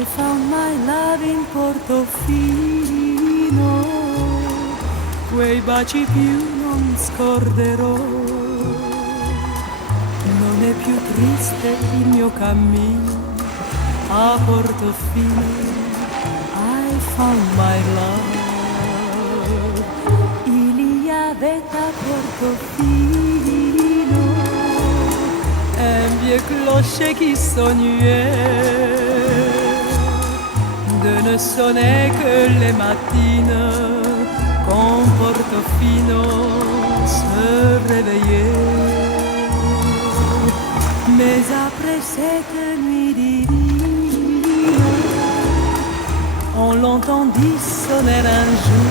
I found my love in Portofino, quei baci più non scorderò. Non è più triste il mio cammino a Portofino. I found my love. Il y avait à Portofino un vieux clocher qui sonnait de ne sonner que les matines quand Portofino se réveillait. Mais après cette nuit divine, on l'entendit sonner un jour